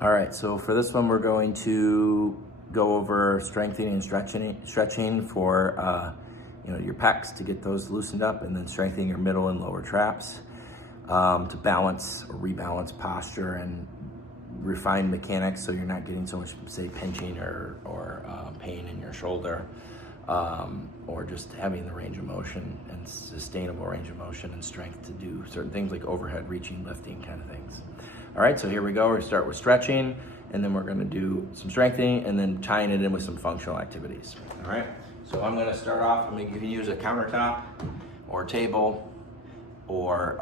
All right, so for this one, we're going to go over strengthening and stretching for your pecs to get those loosened up, and then strengthening your middle and lower traps to balance or rebalance posture and refine mechanics, so you're not getting so much, say, pinching or pain in your shoulder, or just having the range of motion and sustainable range of motion and strength to do certain things like overhead reaching, lifting kind of things. All right, so here we go. We start with stretching, and then we're gonna do some strengthening, and then tying it in with some functional activities. All right, so I'm gonna start off. You can use a countertop or a table, or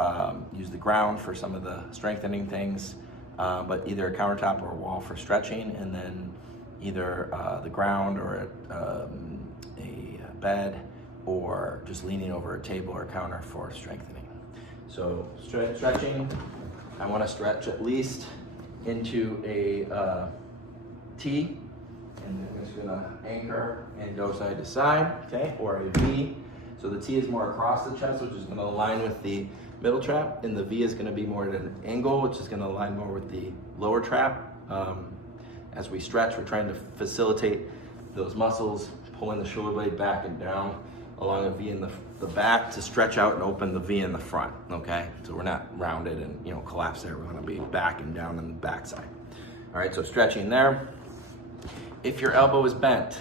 use the ground for some of the strengthening things, but either a countertop or a wall for stretching, and then either the ground or a bed, or just leaning over a table or counter for strengthening. So stretching, I want to stretch at least into a T, and I'm just going to anchor and go side to side, okay, or a V. So the T is more across the chest, which is going to align with the middle trap, and the V is going to be more at an angle, which is going to align more with the lower trap. As we stretch, we're trying to facilitate those muscles, pulling the shoulder blade back and down along a V in the back to stretch out and open the V in the front, okay? So we're not rounded and collapse there. We want to be back and down on the back side. All right, so stretching there. If your elbow is bent,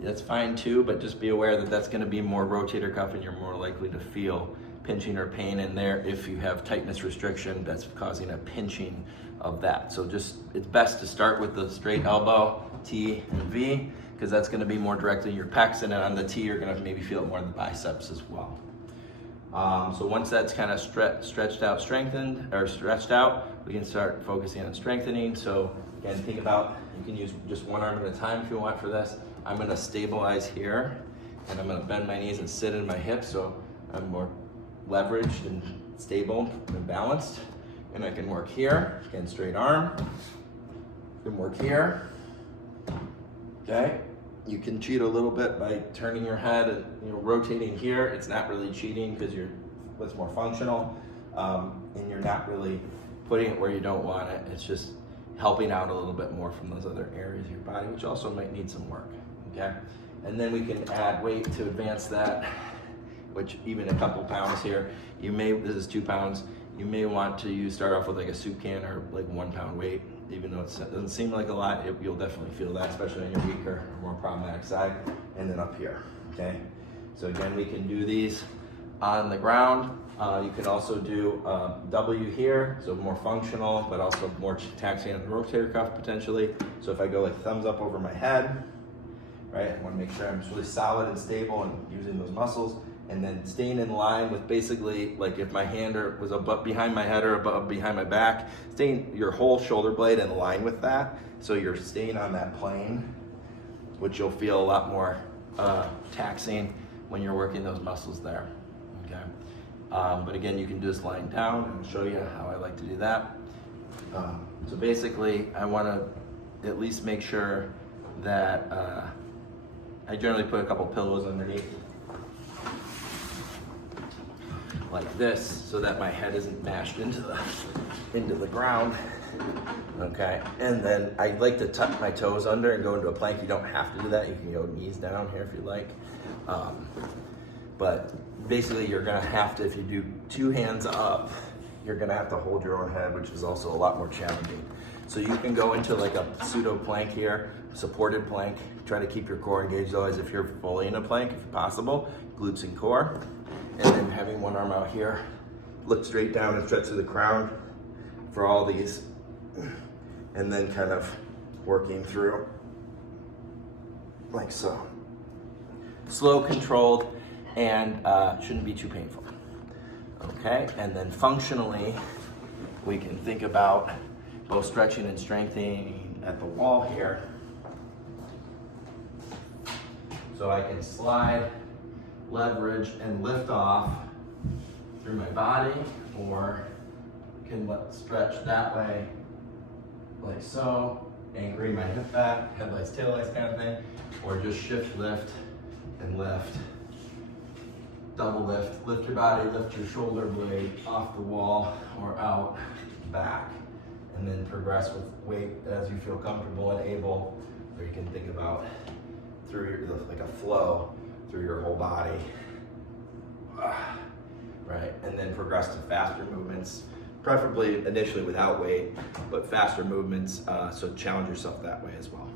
that's fine too, but just be aware that that's going to be more rotator cuff, and you're more likely to feel pinching or pain in there if you have tightness restriction that's causing a pinching of that. So it's best to start with the straight elbow, T and V, because that's going to be more directly in your pecs, and then on the T you're going to maybe feel it more in the biceps as well. So once that's kind of stretched out, we can start focusing on strengthening. So again, think about, you can use just one arm at a time if you want for this. I'm going to stabilize here, and I'm going to bend my knees and sit in my hips, so I'm more leveraged and stable and balanced. And I can work here, again, straight arm. You can work here. Okay, you can cheat a little bit by turning your head and rotating here. It's not really cheating because it's more functional, and you're not really putting it where you don't want it. It's just helping out a little bit more from those other areas of your body, which also might need some work. Okay, and then we can add weight to advance that, which even a couple pounds here. This is 2 pounds. You may want to start off with like a soup can or like 1 pound weight. Even though it doesn't seem like a lot, you'll definitely feel that, especially on your weaker or more problematic side, and then up here, okay? So again, we can do these on the ground. You can also do W here, so more functional, but also more taxing on the rotator cuff potentially. So if I go like thumbs up over my head, right? I wanna make sure I'm just really solid and stable and using those muscles, and then staying in line with basically, like if my hand was above behind my head or above behind my back, staying your whole shoulder blade in line with that. So you're staying on that plane, which you'll feel a lot more taxing when you're working those muscles there, okay? But again, you can do this lying down, and I'll show you how I like to do that. So basically, I wanna at least make sure that I generally put a couple pillows underneath, like this, so that my head isn't mashed into the ground, okay? And then I like to tuck my toes under and go into a plank. You don't have to do that. You can go knees down here if you like. But basically you're gonna have to, if you do 2 hands up, you're gonna have to hold your own head, which is also a lot more challenging. So you can go into like a pseudo plank here, supported plank. Try to keep your core engaged though, as if you're fully in a plank, if possible, glutes and core. And then having one arm out here, look straight down and stretch to the crown for all these. And then kind of working through like so. Slow, controlled, and shouldn't be too painful. Okay, and then functionally, we can think about both stretching and strengthening at the wall here. So I can slide, leverage, and lift off through my body, or can stretch that way, like so, anchoring my hip back, headlights, taillights kind of thing, or just shift, lift, and lift. Double lift your body, lift your shoulder blade off the wall or out, back, and then progress with weight as you feel comfortable and able, or you can think about through your, like a flow through your whole body, right? And then progress to faster movements, preferably initially without weight, but faster movements, so challenge yourself that way as well.